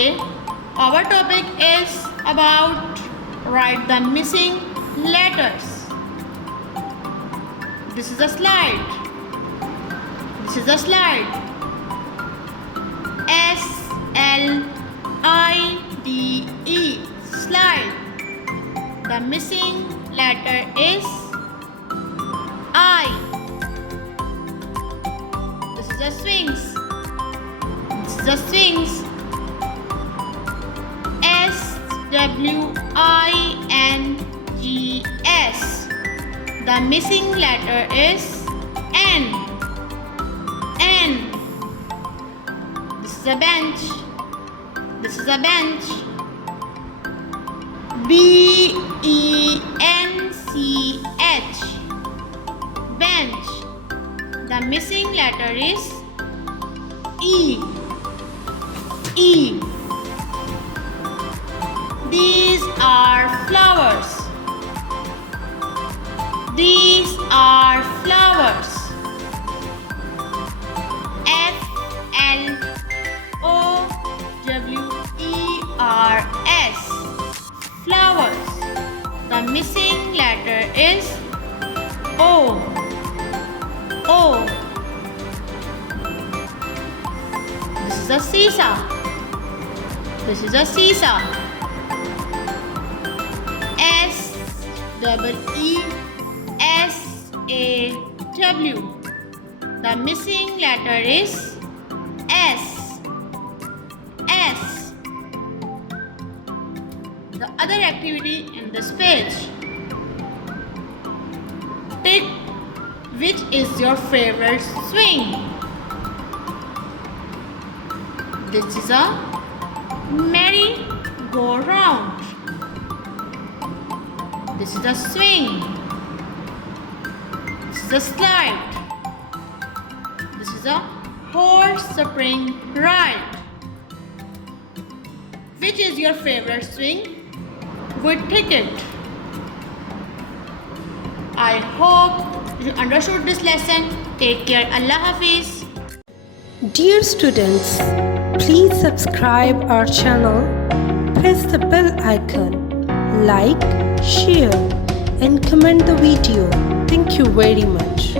Today our topic is about write the missing letters. This is a slide. This is a slide. SLIDE, slide. The missing letter is I. This is a Sphinx. This is a Sphinx. SWINGS. The missing letter is N. N. This is a bench. This is a bench. BENCH. Bench. The missing letter is E. E. These are flowers. These are flowers. FLOWERS. Flowers. The missing letter is O. O. This is a seesaw. This is a seesaw. SEESAW. The missing letter is S. S. The other activity in this page. Pick which is your favorite swing. This is a merry-go-round. This is a swing. This is a slide. This is a horse spring ride. Which is your favorite swing? Good ticket. I hope you understood this lesson. Take care. Allah Hafiz. Dear students, please subscribe our channel, press the bell icon, like, share and comment the video. Thank you very much.